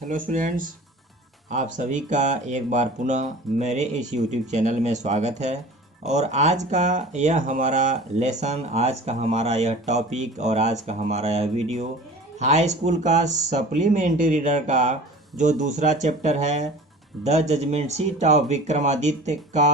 Hello students, आप सभी का एक बार पुनः मेरे इस यूट्यूब चैनल में स्वागत है। और आज का यह हमारा लेसन, आज का हमारा यह टॉपिक और आज का हमारा यह वीडियो हाई स्कूल का सप्लीमेंट्री रीडर का जो दूसरा चैप्टर है the judgement seat of Vikramaditya का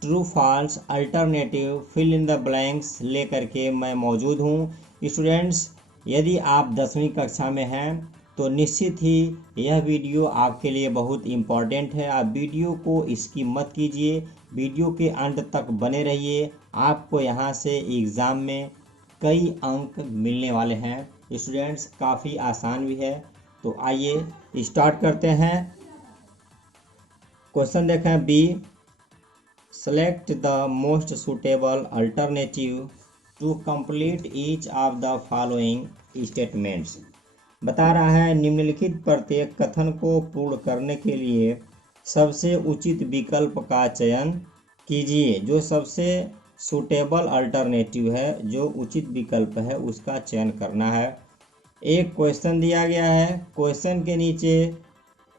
true false alternative fill in the blanks लेकर के मैं मौजूद हूँ। स्टूडेंट्स, यदि आप 10वीं कक्षा में हैं तो निश्चित ही यह वीडियो आपके लिए बहुत इम्पॉर्टेंट है। आप वीडियो को स्किप मत कीजिए, वीडियो के अंत तक बने रहिए। आपको यहाँ से एग्ज़ाम में कई अंक मिलने वाले हैं। स्टूडेंट्स, काफ़ी आसान भी है। तो आइए स्टार्ट करते हैं। क्वेश्चन देखें B, select the most suitable alternative to complete each of the following statements. बता रहा है निम्नलिखित प्रत्येक कथन को पूर्ण करने के लिए सबसे उचित विकल्प का चयन कीजिए। जो सबसे सूटेबल अल्टरनेटिव है, जो उचित विकल्प है, उसका चयन करना है। एक क्वेश्चन दिया गया है, क्वेश्चन के नीचे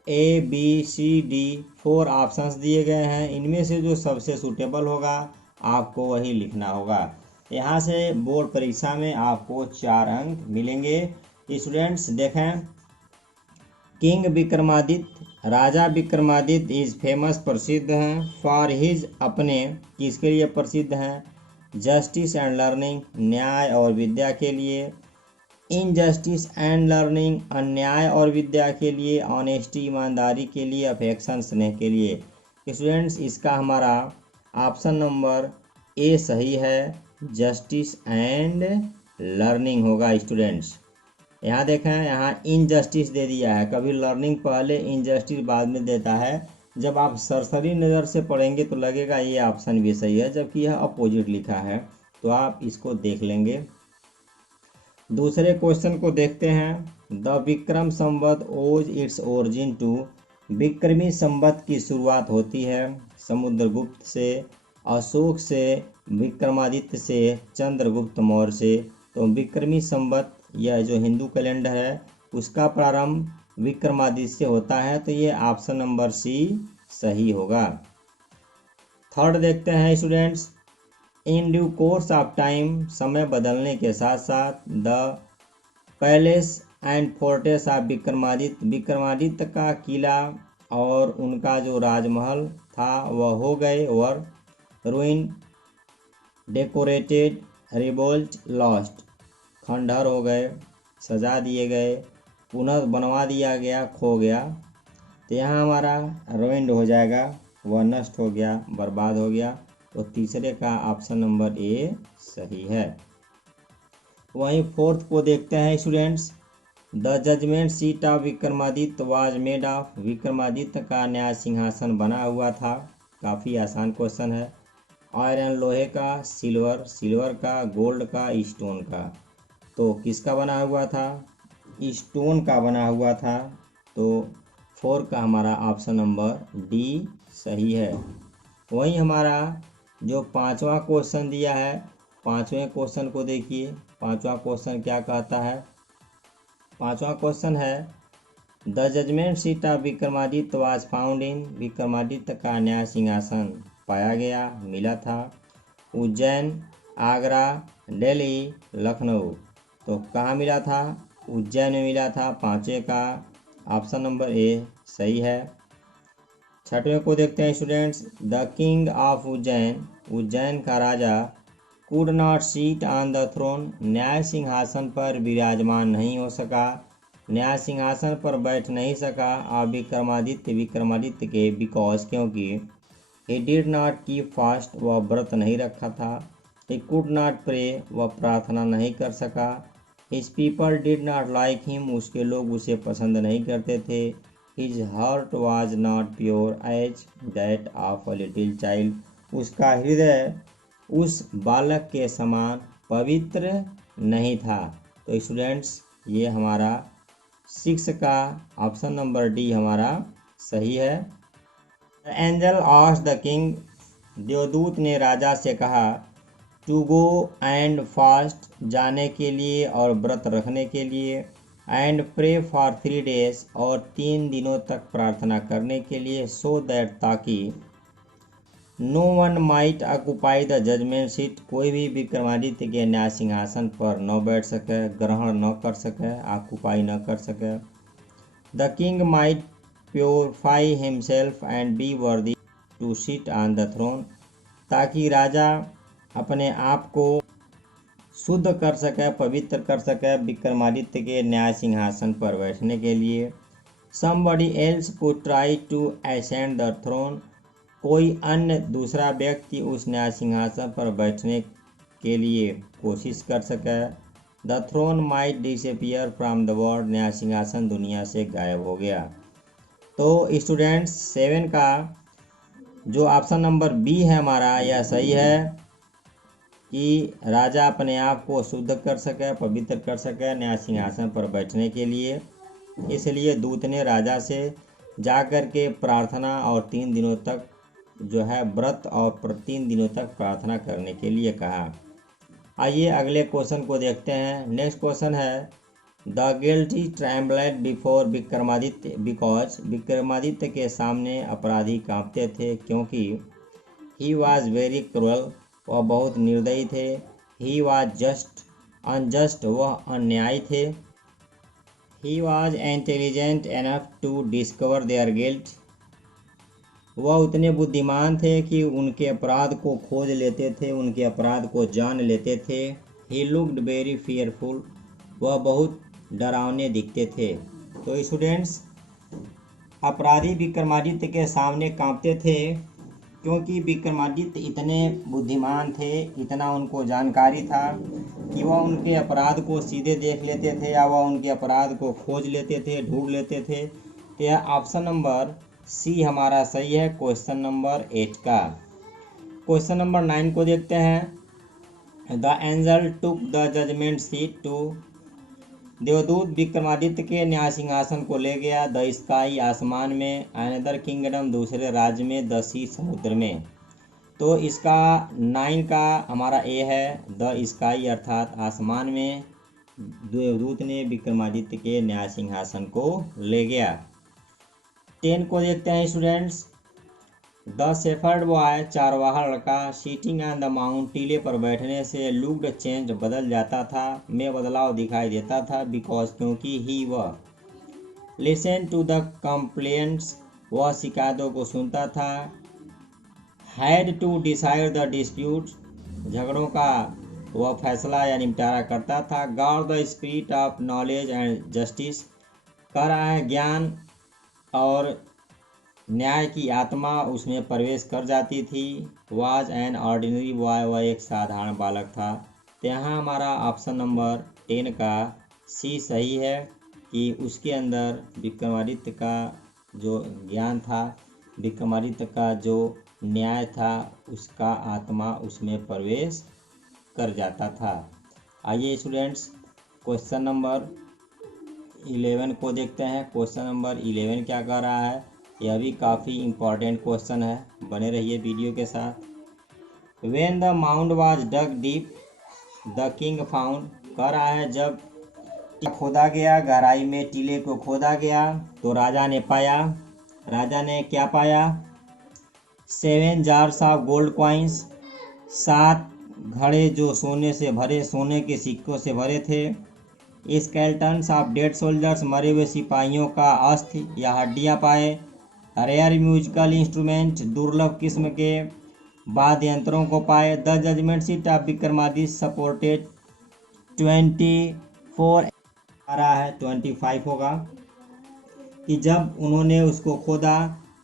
A B C D 4 options दिए गए हैं। इनमें से जो सबसे सूटेबल होगा आपको वही लिखना होगा। यहाँ से बोर्ड परीक्षा में आपको 4 अंक मिलेंगे। स्टूडेंट्स देखें, king Vikramaditya, Raja Vikramaditya is famous, प्रसिद्ध हैं फॉर हिज, अपने किसके लिए प्रसिद्ध हैं, जस्टिस एंड लर्निंग, न्याय और विद्या के लिए, इनजस्टिस एंड लर्निंग, अन्याय और विद्या के लिए, ऑनेस्टी ईमानदारी के लिए, अफेक्शन स्नेह के लिए। स्टूडेंट्स, इसका हमारा ऑप्शन नंबर ए सही है, जस्टिस एंड लर्निंग होगा। स्टूडेंट्स यहाँ देखें, यहाँ इनजस्टिस दे दिया है, कभी लर्निंग पहले इनजस्टिस बाद में देता है। जब आप सरसरी नज़र से पढ़ेंगे तो लगेगा ये ऑप्शन भी सही है, जबकि यह अपोजिट लिखा है, तो आप इसको देख लेंगे। दूसरे क्वेश्चन को देखते हैं। The Vikram Samvat owes its origin to, विक्रमी संवत की शुरुआत होती है समुद्रगुप्त से, अशोक से, विक्रमादित्य से, चंद्रगुप्त मौर्य से। तो विक्रमी संवत यह जो हिंदू कैलेंडर है उसका प्रारंभ विक्रमादित्य से होता है, तो ये ऑप्शन नंबर सी सही होगा। थर्ड देखते हैं students, in due course of time, समय बदलने के साथ साथ, the palace and fortress of Vikramaditya, Vikramaditya का किला और उनका जो राजमहल था वह हो गए और रुइन, डेकोरेटेड, रिवोल्ट, लॉस्ट, खंडहर हो गए, सजा दिए गए, पुनः बनवा दिया गया, खो गया। तो यहाँ हमारा रुइंड हो जाएगा, वह नष्ट हो गया, बर्बाद हो गया। तो तीसरे का ऑप्शन नंबर ए सही है। वहीं फोर्थ को देखते हैं students, the judgement seat of Vikramaditya was made of, Vikramaditya का न्याय सिंहासन बना हुआ था। काफ़ी आसान क्वेश्चन है। आयरन लोहे का, सिल्वर सिल्वर का, गोल्ड का, स्टोन का। तो किसका बना हुआ था, स्टोन का बना हुआ था। तो 4 का हमारा ऑप्शन नंबर डी सही है। वहीं हमारा जो 5वां क्वेश्चन दिया है, 5वें क्वेश्चन को देखिए। 5वां क्वेश्चन क्या कहता है, 5वां क्वेश्चन है the judgement seat of Vikramaditya was found in, Vikramaditya का न्याय सिंहासन पाया गया, मिला था उज्जैन, आगरा, दिल्ली, लखनऊ। तो कहाँ मिला था, उज्जैन में मिला था। 5वें का ऑप्शन नंबर ए सही है। 6वें को देखते हैं students, the king of Ujjain, Ujjain का राजा, could not sit on the throne, न्याय सिंहासन पर विराजमान नहीं हो सका, न्याय सिंहासन पर बैठ नहीं सका। और विक्रमादित्य के बिकॉज, क्योंकि he did not keep fast, वह व्रत नहीं रखा था। he could not pray, वह प्रार्थना नहीं कर सका। his people did not like him, उसके लोग उसे पसंद नहीं करते थे। his heart was not pure as that of a little child, उसका हृदय उस बालक के समान पवित्र नहीं था। तो स्टूडेंट्स, ये हमारा 6 का ऑप्शन नंबर डी हमारा सही है। एंजल आस्क्ड द किंग, देवदूत ने राजा से कहा, टू गो एंड फास्ट, जाने के लिए और व्रत रखने के लिए, एंड प्रे फॉर 3 days, और 3 दिनों तक प्रार्थना करने के लिए, सो दैट ताकि no one might occupy the judgement seat, कोई भी विक्रमादित्य के न्याय सिंहासन पर न बैठ सके, ग्रहण न कर सके, ऑक्युपाई न कर सके। The king might purify himself and be worthy to sit on the throne, ताकि राजा अपने आप को शुद्ध कर सके, पवित्र कर सके विक्रमादित्य के न्याय सिंहासन पर बैठने के लिए। Somebody else could try to ascend the throne, कोई अन्य दूसरा व्यक्ति उस न्याय सिंहासन पर बैठने के लिए कोशिश कर सके। The throne might disappear from the world, न्याय सिंहासन दुनिया से गायब हो गया। तो स्टूडेंट्स 7 का जो ऑप्शन नंबर बी है हमारा, यह सही है कि राजा अपने आप को शुद्ध कर सके, पवित्र कर सके न्याय सिंहासन पर बैठने के लिए। इसलिए दूत ने राजा से जाकर के प्रार्थना और 3 दिनों तक जो है व्रत और 3 दिनों तक प्रार्थना करने के लिए कहा। आइए अगले क्वेश्चन को देखते हैं। नेक्स्ट क्वेश्चन है, the guilty trembled before Vikramaditya because, Vikramaditya के सामने अपराधी कांपते थे क्योंकि ही वॉज वेरी क्रूअल, वह बहुत निर्दयी थे। ही वॉज जस्ट अनजस्ट, वह अन्यायी थे। He was intelligent enough to discover their guilt, वह उतने बुद्धिमान थे कि उनके अपराध को खोज लेते थे, उनके अपराध को जान लेते थे। ही लुक्ड वेरी फियरफुल, वह बहुत डरावने दिखते थे। तो स्टूडेंट्स अपराधी विक्रमादित्य के सामने कांपते थे क्योंकि विक्रमादित्य इतने बुद्धिमान थे, इतना उनको जानकारी था कि वह उनके अपराध को सीधे देख लेते थे या वह उनके अपराध को खोज लेते थे, ढूंढ लेते थे। तो यह ऑप्शन नंबर सी हमारा सही है क्वेश्चन नंबर 8 का। क्वेश्चन नंबर 9 को देखते हैं। The angel took the judgement seat to, देवदूत विक्रमादित्य के न्याय सिंहासन को ले गया। द स्काई, आसमान में। अनदर किंगडम, दूसरे राज्य में। द सी, समुद्र में। तो इसका 9 का हमारा ए है, द स्काई अर्थात आसमान में देवदूत ने विक्रमादित्य के न्याय सिंहासन को ले गया। 10 को देखते हैं स्टूडेंट्स। द शेफर्ड बॉय, चारवाहा लड़का, सीटिंग ऑन द माउंट, टीले पर बैठने से, लुक्ड चेंज, बदल जाता था, में बदलाव दिखाई देता था, बिकॉज क्योंकि ही वह, लिसन टू द कंप्लेंट्स, वह शिकायतों को सुनता था, had to decide the dispute, झगड़ों का वह फैसला या निपटारा करता था, guard the spirit of knowledge and justice, कह रहा है ज्ञान और न्याय की आत्मा उसमें प्रवेश कर जाती थी। वाज एन ऑर्डिनरी बॉय, वह एक साधारण बालक था। तो यहाँ हमारा ऑप्शन नंबर 10 का सी सही है कि उसके अंदर विक्रमादित्य का जो ज्ञान था, विक्रमादित्य का जो न्याय था, उसका आत्मा उसमें प्रवेश कर जाता था। आइए स्टूडेंट्स क्वेश्चन नंबर 11 को देखते हैं। क्वेश्चन नंबर 11 क्या कह रहा है, यह भी काफ़ी इम्पॉर्टेंट क्वेश्चन है, बने रहिए वीडियो के साथ। When the mound was dug deep the king found, कह रहा है जब खोदा गया, गहराई में टीले को खोदा गया तो राजा ने पाया। राजा ने क्या पाया? 7 जार्स ऑफ गोल्ड कॉइन्स, 7 घड़े जो सोने से भरे, सोने के सिक्कों से भरे थे। स्केल्टन्स ऑफ डेड सोल्जर्स, मरे हुए सिपाहियों का अस्थि या हड्डियां पाए। रेयर म्यूजिकल इंस्ट्रूमेंट, दुर्लभ किस्म के वाद्य यंत्रों को पाए। The judgement seat of Vikramaditya supported 24 आ रहा है, 25 होगा, कि जब उन्होंने उसको खोदा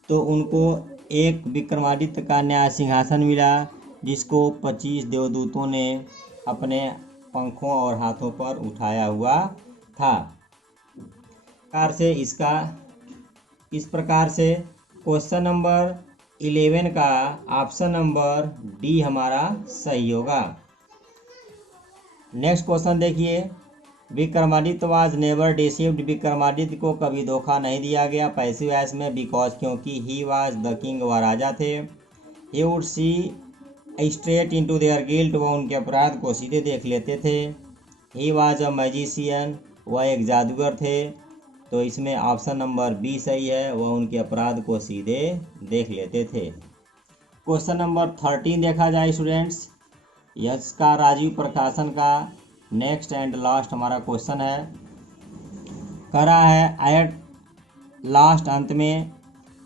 तो उनको एक विक्रमादित्य का न्याय सिंहासन मिला जिसको 25 देवदूतों ने अपने पंखों और हाथों पर उठाया हुआ था। इस प्रकार से क्वेश्चन नंबर 11 का ऑप्शन नंबर डी हमारा सही होगा। नेक्स्ट क्वेश्चन देखिए, Vikramaditya was never deceived, Vikramaditya को कभी धोखा नहीं दिया गया पैसिव वॉइस में, बिकॉज क्योंकि ही वाज द किंग, वह राजा थे। He would see straight into their guilt, वो उनके अपराध को सीधे देख लेते थे। ही वाज अ मैजिशियन, वह एक जादूगर थे। तो इसमें ऑप्शन नंबर बी सही है, वह उनके अपराध को सीधे देख लेते थे। क्वेश्चन नंबर 13 देखा जाए स्टूडेंट्स, इसका राजीव प्रकाशन का नेक्स्ट एंड लास्ट हमारा क्वेश्चन है। करा है एट लास्ट, अंत में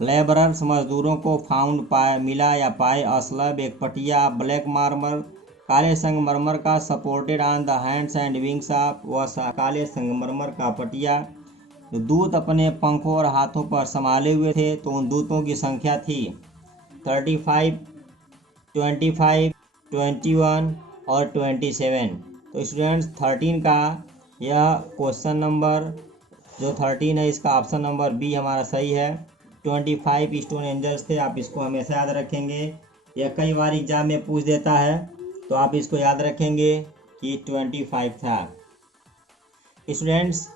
लेबरर्स मजदूरों को फाउंड पाए मिला या पाए अस्लब एक पटिया ब्लैक मार्मर काले संगमरमर का supported on the hands and wings of, वह काले संगमरमर का पटिया दूत अपने पंखों और हाथों पर संभाले हुए थे। तो उन दूतों की संख्या थी 35, 25, 21 और 27। तो स्टूडेंट्स 13 का यह क्वेश्चन नंबर जो 13 है इसका ऑप्शन नंबर बी हमारा सही है। 25 स्टोन एंजल्स थे, आप इसको हमेशा याद रखेंगे। यह कई बार एग्जाम में पूछ देता है, तो आप इसको याद रखेंगे कि 25 था। स्टूडेंट्स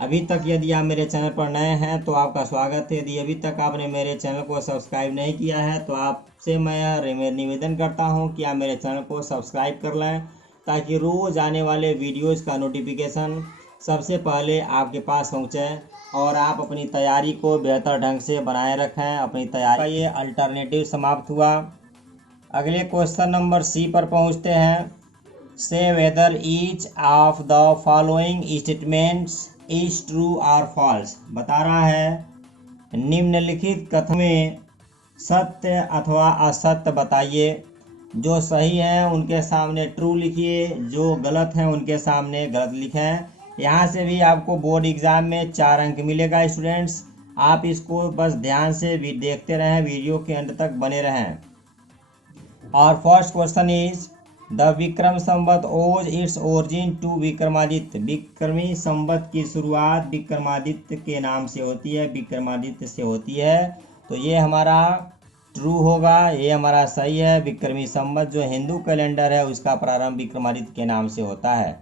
अभी तक यदि आप मेरे चैनल पर नए हैं तो आपका स्वागत है। यदि अभी तक आपने मेरे चैनल को सब्सक्राइब नहीं किया है तो आपसे मैं निवेदन करता हूं कि आप मेरे चैनल को सब्सक्राइब कर लें, ताकि रोज़ आने वाले वीडियोज़ का नोटिफिकेशन सबसे पहले आपके पास पहुंचे और आप अपनी तैयारी को बेहतर ढंग से बनाए रखें। अपनी तैयारी का ये अल्टरनेटिव समाप्त हुआ। अगले क्वेश्चन नंबर सी पर पहुंचते हैं। से whether each of the following statements is true और फॉल्स। बता रहा है निम्नलिखित कथन में सत्य अथवा असत्य बताइए। जो सही है उनके सामने ट्रू लिखिए, जो गलत है उनके सामने गलत लिखें। यहाँ से भी आपको बोर्ड एग्जाम में 4 अंक मिलेगा स्टूडेंट्स। आप इसको बस ध्यान से भी देखते रहें, वीडियो के अंत तक बने रहें। और first question is the Vikram Samvat owes its origin to Vikramaditya. विक्रमी संवत की शुरुआत विक्रमादित्य के नाम से होती है, विक्रमादित्य से होती है। तो ये हमारा ट्रू होगा, ये हमारा सही है। विक्रमी संवत जो हिंदू कैलेंडर है उसका प्रारंभ विक्रमादित्य के नाम से होता है।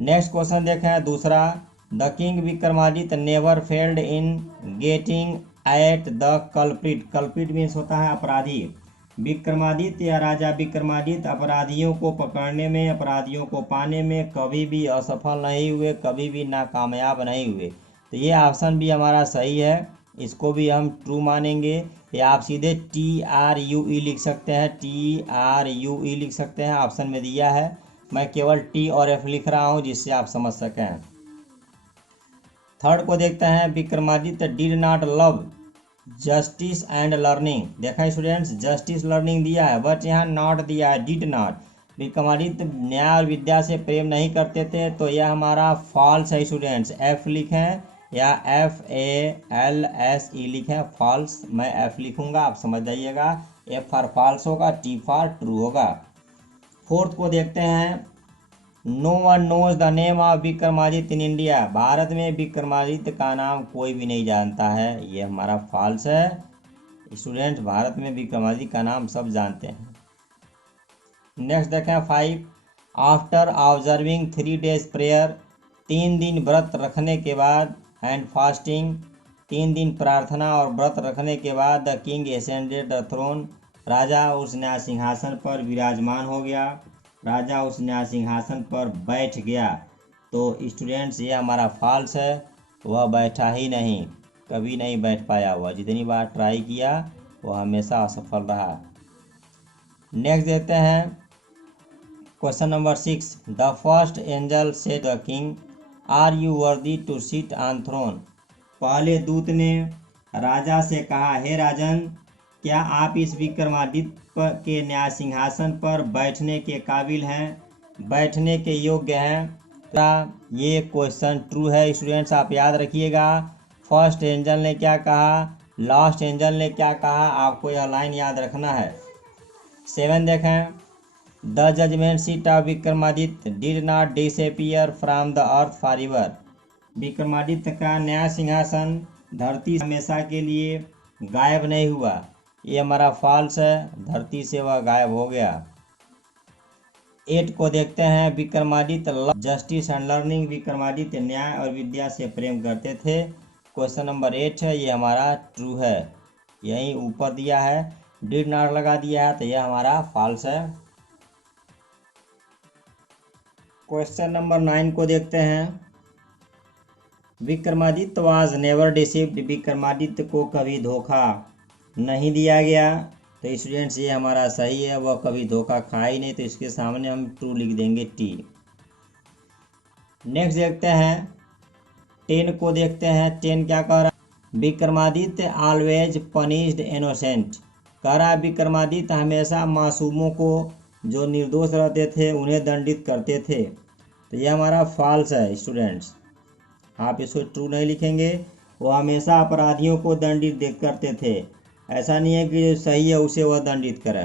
नेक्स्ट क्वेश्चन देखें दूसरा। The king Vikramaditya never failed in getting at the culprit. Culprit means होता है अपराधी। विक्रमादित्य या राजा विक्रमादित्य अपराधियों को पकड़ने में, अपराधियों को पाने में कभी भी असफल नहीं हुए, कभी भी नाकामयाब नहीं हुए। तो ये ऑप्शन भी हमारा सही है, इसको भी हम ट्रू मानेंगे। या आप सीधे TRUE लिख सकते हैं, TRUE लिख सकते हैं, ऑप्शन में दिया है। मैं केवल T और F लिख रहा हूं जिससे आप समझ सकें। थर्ड को देखते हैं। Vikramaditya did not love justice and learning. देखा स्टूडेंट्स, जस्टिस लर्निंग दिया है बट यहाँ नॉट दिया है, डिड नॉट। विक्रमादित्य न्याय और विद्या से प्रेम नहीं करते थे, तो यह हमारा फॉल्स है स्टूडेंट्स। F लिखें या FALSE लिखें, फॉल्स। मैं F लिखूंगा, आप समझ जाइएगा। F फॉर फॉल्स होगा, T फॉर ट्रू होगा। फोर्थ को देखते हैं। No one knows the name of Vikramaditya in India. Bharat में विक्रमादित्य का नाम कोई भी नहीं जानता है, ये हमारा फॉल्स है। स्टूडेंट भारत में विक्रमादित्य का नाम सब जानते हैं। नेक्स्ट देखें 5। After observing 3 days prayer. 3 दिन व्रत रखने के बाद एंड फास्टिंग, 3 दिन प्रार्थना और व्रत रखने के बाद the king ascended the throne. राजा उस न्याय सिंहासन पर विराजमान हो गया, राजा उस न्याय सिंहासन पर बैठ गया। तो स्टूडेंट्स ये हमारा फॉल्स है, वह बैठा ही नहीं, कभी नहीं बैठ पाया। वह जितनी बार ट्राई किया वह हमेशा असफल रहा। नेक्स्ट देखते हैं question number 6। The first angel said the king are you worthy to sit on throne. पहले दूत ने राजा से कहा, हे राजन, क्या आप इस विक्रमादित्य के न्याय सिंहासन पर बैठने के काबिल हैं, बैठने के योग्य हैं। ये क्वेश्चन ट्रू है स्टूडेंट्स, आप याद रखिएगा। फर्स्ट एंजल ने क्या कहा, लास्ट एंजल ने क्या कहा, आपको यह लाइन याद रखना है। 7 देखें। The judgement seat of Vikramaditya did not disappear from the earth forever. Vikramaditya का न्याय सिंहासन धरती हमेशा के लिए गायब नहीं हुआ, ये हमारा फॉल्स है, धरती से वह गायब हो गया। 8 को देखते हैं। Vikramaditya love justice and learning. Vikramaditya न्याय और विद्या से प्रेम करते थे। क्वेश्चन नंबर 8 है, ये हमारा ट्रू है, यहीं ऊपर दिया है, डिड नॉट लगा दिया है, तो यह हमारा फॉल्स है। क्वेश्चन नंबर 9 को देखते हैं। Vikramaditya was never deceived, Vikramaditya को कभी धोखा नहीं दिया गया। तो स्टूडेंट्स ये हमारा सही है, वह कभी धोखा खा ही नहीं, तो इसके सामने हम ट्रू लिख देंगे टी। नेक्स्ट देखते हैं 10 को देखते हैं। 10 क्या कह रहा है? विक्रमादित्य ऑलवेज पनिश्ड इनोसेंट, कह रहा है विक्रमादित्य हमेशा मासूमों को जो निर्दोष रहते थे उन्हें दंडित करते थे। तो यह हमारा फॉल्स है स्टूडेंट्स, आप इसको ट्रू नहीं लिखेंगे। वो हमेशा अपराधियों को दंडित करते थे, ऐसा नहीं है कि जो सही है उसे वह दंडित करे।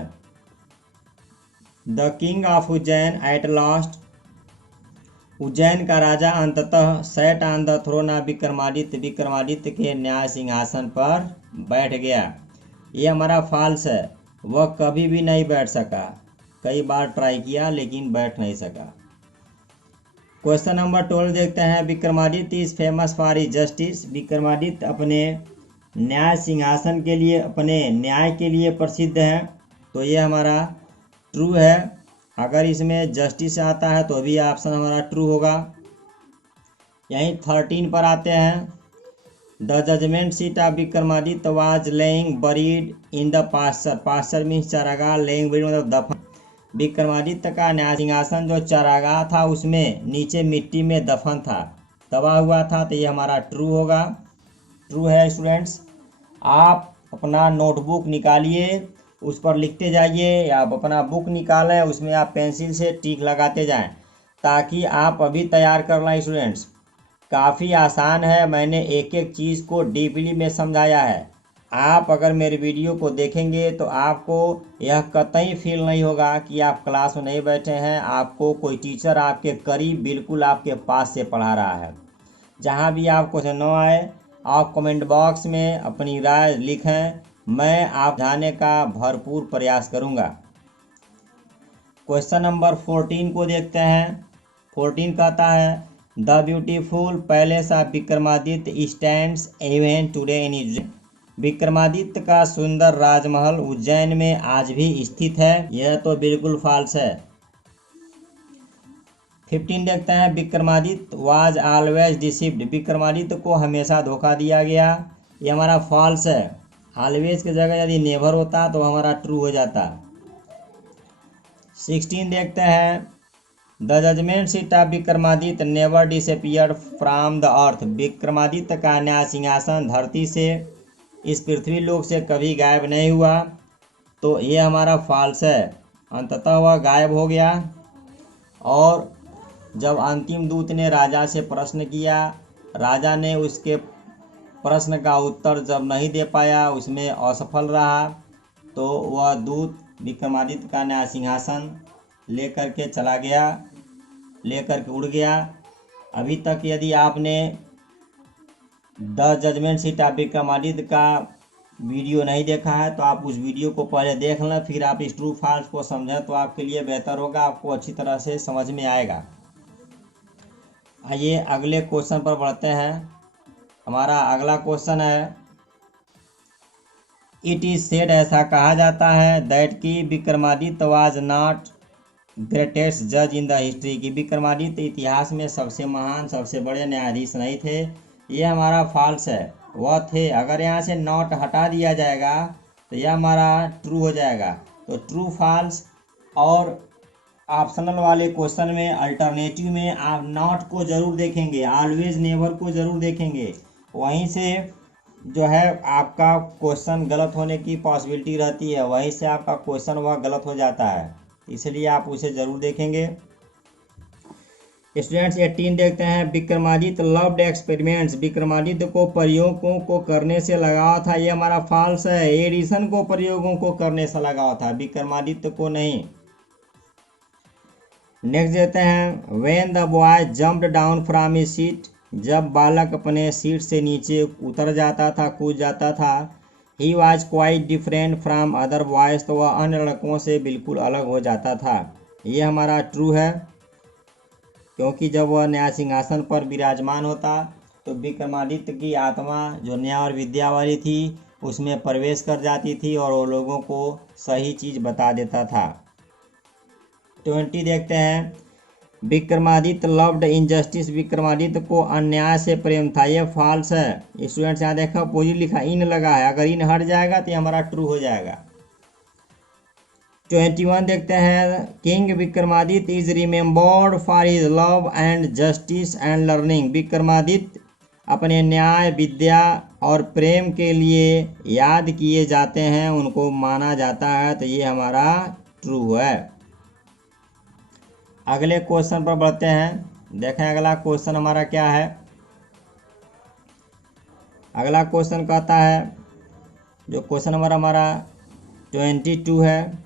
The king of Ujjain at last, Ujjain का राजा अंततः sat on the throne of Vikramaditya, Vikramaditya के न्याय सिंहासन पर बैठ गया। ये हमारा फॉल्स है, वह कभी भी नहीं बैठ सका, कई बार ट्राई किया लेकिन बैठ नहीं सका। क्वेश्चन नंबर 12 देखते हैं। Vikramaditya is famous for his justice, Vikramaditya अपने न्याय सिंहासन के लिए, अपने न्याय के लिए प्रसिद्ध है। तो ये हमारा ट्रू है। अगर इसमें जस्टिस आता है तो भी ऑप्शन हमारा ट्रू होगा। यहीं 13 पर आते हैं। The judgement seat of Vikramaditya was laying buried in the pasture, pasture means चारागाह, लेइंग बरीड मतलब दफन। विक्रमादित्य का न्याय सिंहासन जो चारागाह था उसमें नीचे मिट्टी में दफन था, दबा हुआ था। तो ये हमारा ट्रू होगा, ट्रू है स्टूडेंट्स। आप अपना नोटबुक निकालिए, उस पर लिखते जाइए, या आप अपना बुक निकालें, उसमें आप पेंसिल से टिक लगाते जाएं, ताकि आप अभी तैयार कर लें स्टूडेंट्स। काफ़ी आसान है, मैंने एक एक चीज़ को डीपली में समझाया है। आप अगर मेरे वीडियो को देखेंगे तो आपको यह कतई फील नहीं होगा कि आप क्लास में नहीं बैठे हैं, आपको कोई टीचर आपके करीब बिल्कुल आपके पास से पढ़ा रहा है। जहाँ भी आपको न आए आप कमेंट बॉक्स में अपनी राय लिखें, मैं आप जाने का भरपूर प्रयास करूँगा। क्वेश्चन नंबर 14 को देखते हैं। 14 कहता है the beautiful palace of Vikramaditya stands even today in Ujjain, Vikramaditya का सुंदर राजमहल उज्जैन में आज भी स्थित है। यह तो बिल्कुल फॉल्स है। 15 देखते हैं। Vikramaditya was always deceived, Vikramaditya को हमेशा धोखा दिया गया। ये हमारा फॉल्स है। ऑलवेज की जगह यदि नेवर होता तो हमारा ट्रू हो जाता। 16 देखते हैं। The judgement seat of Vikramaditya never disappeared from the earth, Vikramaditya का न्याय सिंहासन धरती से, इस पृथ्वी लोक से कभी गायब नहीं हुआ। तो ये हमारा फॉल्स है, अंततः वह गायब हो गया। और जब अंतिम दूत ने राजा से प्रश्न किया, राजा ने उसके प्रश्न का उत्तर जब नहीं दे पाया, उसमें असफल रहा, तो वह दूत विक्रमादित्य का न्याय सिंहासन लेकर के चला गया, लेकर के उड़ गया। अभी तक यदि आपने the judgement seat of Vikramaditya का वीडियो नहीं देखा है तो आप उस वीडियो को पहले देख लें, फिर आप इस ट्रू फॉल्स को समझें तो आपके लिए बेहतर होगा, आपको अच्छी तरह से समझ में आएगा। आइए अगले क्वेश्चन पर बढ़ते हैं। हमारा अगला क्वेश्चन है इट इज सेड, ऐसा कहा जाता है, दैट कि विक्रमादित्य वाज नॉट ग्रेटेस्ट जज इन द हिस्ट्री, की विक्रमादित्य इतिहास में सबसे महान सबसे बड़े न्यायाधीश नहीं थे। ये हमारा फॉल्स है, वह थे। अगर यहाँ से नॉट हटा दिया जाएगा तो यह हमारा ट्रू हो जाएगा। तो ट्रू फॉल्स और ऑप्शनल वाले क्वेश्चन में अल्टरनेटिव में आप नॉट को जरूर देखेंगे, ऑलवेज नेवर को जरूर देखेंगे। वहीं से जो है आपका क्वेश्चन गलत होने की पॉसिबिलिटी रहती है, वहीं से आपका क्वेश्चन वह गलत हो जाता है, इसलिए आप उसे जरूर देखेंगे। स्टूडेंट्स 18 देखते हैं। विक्रमादित्य लव्ड एक्सपेरिमेंट्स, विक्रमादित्य को प्रयोगों को करने से लगाव था। ये हमारा फॉल्स है। एडिसन को प्रयोगों को करने से लगाव था, विक्रमादित्य को नहीं। नेक्स्ट देते हैं। When the boy jumped down from his seat, जब बालक अपने सीट से नीचे उतर जाता था, कूद जाता था। He was quite different from other boys, तो वह अन्य लड़कों से बिल्कुल अलग हो जाता था। ये हमारा ट्रू है, क्योंकि जब वह न्याय सिंहासन पर विराजमान होता तो विक्रमादित्य की आत्मा जो न्याय और विद्या वाली थी उसमें प्रवेश कर जाती थी और वो लोगों को सही चीज़ बता देता था। 20 देखते हैं। विक्रमादित्य लव्ड इनजस्टिस, विक्रमादित्य को अन्याय से प्रेम था, ये फॉल्स है। स्टूडेंट्स यहाँ देखा अपोजिट लिखा इन लगा है, अगर इन हट जाएगा तो ये हमारा ट्रू हो जाएगा। 21 देखते हैं, king Vikramaditya is remembered for his love and justice and learning, Vikramaditya अपने न्याय, विद्या और प्रेम के लिए याद किए जाते हैं, उनको माना जाता है, तो ये हमारा ट्रू है। अगले क्वेश्चन पर बढ़ते हैं। देखें अगला क्वेश्चन हमारा क्या है। अगला क्वेश्चन कहता है, जो क्वेश्चन नंबर हमारा 22 है,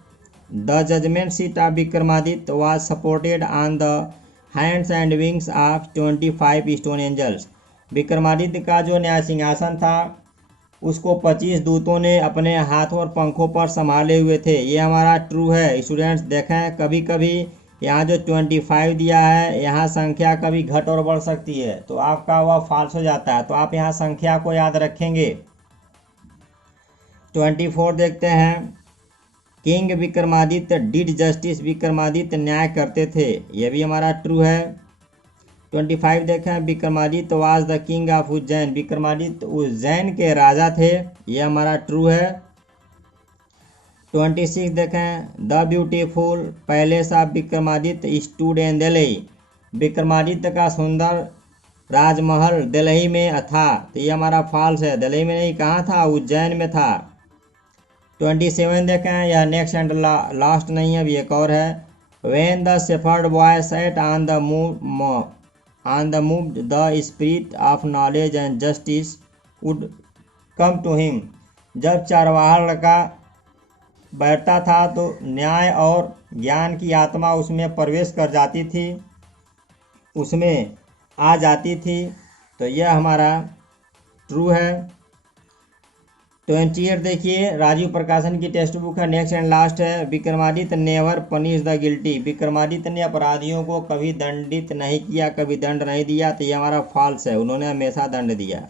the judgement seat of Vikramaditya was supported on the hands and wings of 25 stone angels, Vikramaditya का जो न्याय सिंहासन था उसको 25 दूतों ने अपने हाथों और पंखों पर संभाले हुए थे, ये हमारा ट्रू है। स्टूडेंट्स देखें कभी कभी यहाँ जो 25 दिया है, यहाँ संख्या कभी घट और बढ़ सकती है, तो आपका वह फॉल्स हो जाता है, तो आप यहाँ संख्या को याद रखेंगे। 24 देखते हैं, king Vikramaditya did justice, Vikramaditya न्याय करते थे, यह भी हमारा ट्रू है। 25 देखें, Vikramaditya was the king of Ujjain, Vikramaditya Ujjain के राजा थे, यह हमारा ट्रू है। 26 देखें, the beautiful palace of Vikramaditya stood in Delhi, Vikramaditya का सुंदर राजमहल दिल्ली में था, तो ये हमारा फॉल्स है, दिल्ली में नहीं, कहाँ था, उज्जैन में था। 27 देखें, यह नेक्स्ट एंड लास्ट नहीं है, अभी एक और है, when the shepherd boy set on the move the spirit of knowledge and justice would come to him, जब चारवाहा लड़का बैठता था तो न्याय और ज्ञान की आत्मा उसमें प्रवेश कर जाती थी, उसमें आ जाती थी, तो यह हमारा ट्रू है। 28 देखिए, राजीव प्रकाशन की टेक्स्ट बुक है, नेक्स्ट एंड लास्ट है, Vikramaditya never punish the guilty, Vikramaditya ने अपराधियों को कभी दंडित नहीं किया, कभी दंड नहीं दिया, तो ये हमारा फॉल्स है, उन्होंने हमेशा दंड दिया।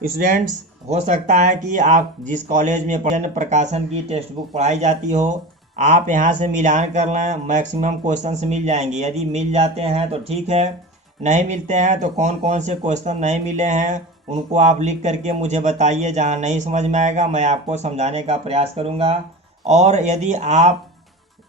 स्टूडेंट्स हो सकता है कि आप जिस कॉलेज में प्रकाशन की टेक्स्ट बुक पढ़ाई जाती हो, आप यहाँ से मिलान कर लें, मैक्सिमम क्वेश्चंस मिल जाएंगे, यदि मिल जाते हैं तो ठीक है, नहीं मिलते हैं तो कौन कौन से क्वेश्चन नहीं मिले हैं उनको आप लिख करके मुझे बताइए, जहाँ नहीं समझ में आएगा मैं आपको समझाने का प्रयास करूँगा। और यदि आप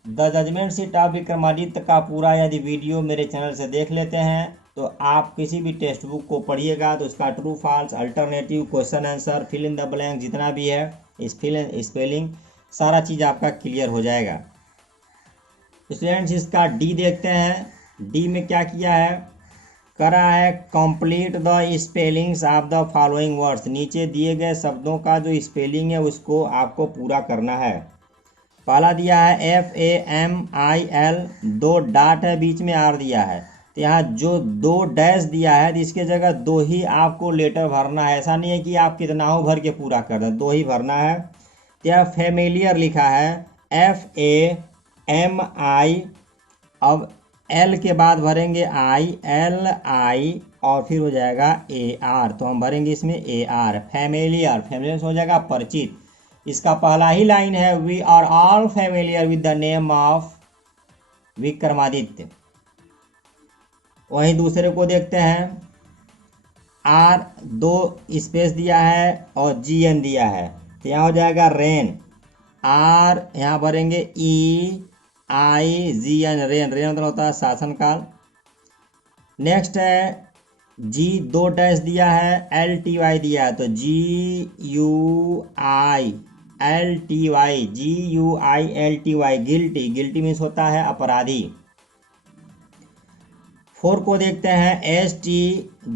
the judgement seat of Vikramaditya का पूरा यदि वीडियो मेरे चैनल से देख लेते हैं तो आप किसी भी टेक्स्ट बुक को पढ़िएगा तो उसका true false, alternative, question answer, fill in the blank जितना भी है, स्पेलिंग, सारा चीज़ आपका क्लियर हो जाएगा। स्टूडेंट्स इसका डी देखते हैं, डी में क्या किया है, करा है complete the spellings of the following words, नीचे दिए गए शब्दों का जो स्पेलिंग है उसको आपको पूरा करना है। पहला दिया है FAMIL, 2 डॉट है, बीच में R दिया है, तो यहाँ जो 2 डैश दिया है तो इसके जगह 2 ही आपको लेटर भरना है, ऐसा नहीं है कि आप कितना हो भर के पूरा कर दें, 2 ही भरना है। तो यह फेमिलियर लिखा है FAMI, अब L के बाद भरेंगे ILI और फिर हो जाएगा AR, तो हम भरेंगे इसमें AR, फेमिलियर हो जाएगा परिचित। इसका पहला ही लाइन है, we are all familiar with the name of Vikramaditya. वहीं दूसरे को देखते हैं, R 2 स्पेस दिया है और GN दिया है, तो यहाँ हो जाएगा रेन, R यहाँ भरेंगे EIGN, रेन, रेन मतलब होता है शासनकाल। नेक्स्ट है G 2 डैश दिया है, LTY दिया है, तो GUILTY, गिल्टी मीन्स होता है अपराधी। 4 को देखते हैं, ST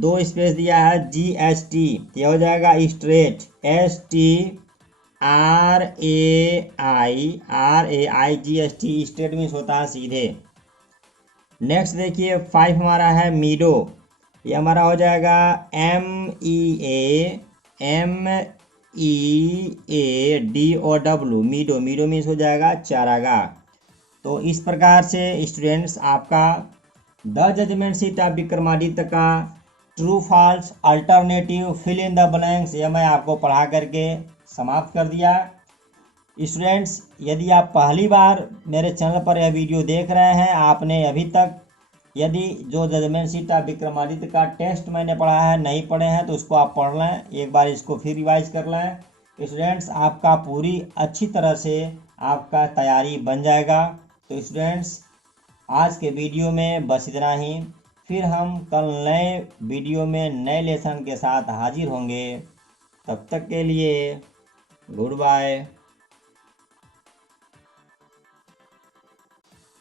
2 स्पेस दिया है, GST, यह हो जाएगा स्ट्रेट, STRAI स्ट्रेट मीन्स होता है सीधे। नेक्स्ट देखिए 5 हमारा है मीडो, ये हमारा हो जाएगा MEADOW, मीडो, मीडो मीन्स हो जाएगा चारागाह। तो इस प्रकार से स्टूडेंट्स आपका the judgement seat of Vikramaditya का true false, alternative, fill in the blanks, यह मैं आपको पढ़ा करके समाप्त कर दिया। स्टूडेंट्स यदि आप पहली बार मेरे चैनल पर यह वीडियो देख रहे हैं, आपने अभी तक यदि जो जजमेंट सीट ऑफ विक्रमादित्य का टेस्ट मैंने पढ़ा है नहीं पढ़े हैं तो उसको आप पढ़ लें, एक बार इसको फिर रिवाइज कर लें। स्टूडेंट्स आपका पूरी अच्छी तरह से आपका तैयारी बन जाएगा। तो स्टूडेंट्स आज के वीडियो में बस इतना ही, फिर हम कल नए वीडियो में नए लेसन के साथ हाजिर होंगे। तब तक के लिए गुड बाय।